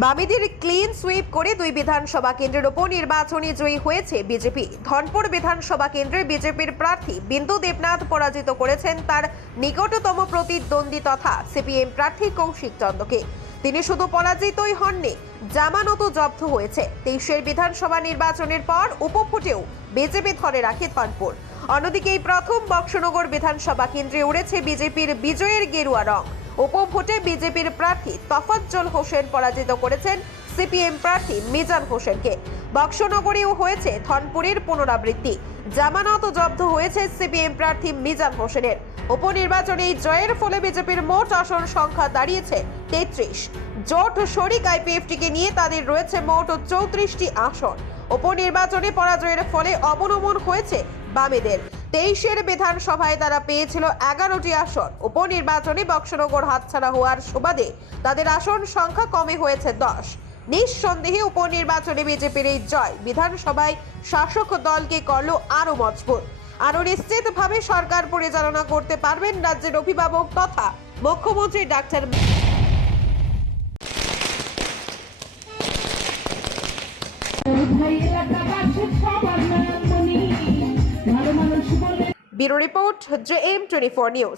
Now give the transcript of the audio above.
বামেদের clean sweep করে দুই বিধানসভা কেন্দ্রের উপনির্বাচনে জয়ী হয়েছে বিজেপি। ধনপুর বিধানসভা কেন্দ্রে বিজেপির প্রার্থী বিন্দু দেবনাথ পরাজিত করেছেন তার নিকটতম প্রতিদ্বন্দ্বী তথা সিপিএম প্রার্থী কৌশিক চন্দ্রকে। তিনি শুধু পরাজিতই হননি, জামানতও জব্দ হয়েছে। তেইশের বিধানসভা নির্বাচনের পর উপভোটেও বিজেপি ধরে রাখে ধনপুর। অন্যদিকে এই প্রথম বক্সনগর বিধানসভা কেন্দ্রে উড়েছে বিজেপির বিজয়ের গেরুয়া রং। উপভোটে বিজেপির প্রার্থী তফাজ্জল হোসেন পরাজিত করেছেন সিপিএম প্রার্থী মিজান হোসেনকে। বক্সনগরেও হয়েছে ধনপুরের পুনরাবৃত্তি। জামানত জব্দ হয়েছে সিপিএম প্রার্থী মিজান হোসেনের। উপনির্বাচনে জয়ের ফলে বিজেপির মোট আসন সংখ্যা দাঁড়িয়েছে তেত্রিশ। জোট শরিক আইপিএফটিকে নিয়ে তাদের রয়েছে মোট চৌত্রিশটি আসন। উপনির্বাচনে পরাজয়ের ফলে অবনমন হয়েছে বামেদের। তেইশের বিধানসভায় তারা পেয়েছিল এগারোটি আসন। উপনির্বাচনে বক্সনগর হাতছাড়া হওয়ার সুবাদে তাদের আসন সংখ্যা কমে হয়েছে দশ। নিঃসন্দেহে উপনির্বাচনে বিজেপির এই জয় বিধানসভায় শাসক দলকে করল আরও মজবুত। আরও নিশ্চিতভাবে সরকার পরিচালনা করতে পারবেন রাজ্যের অভিভাবক তথা মুখ্যমন্ত্রী doctor bureau report J M twenty four news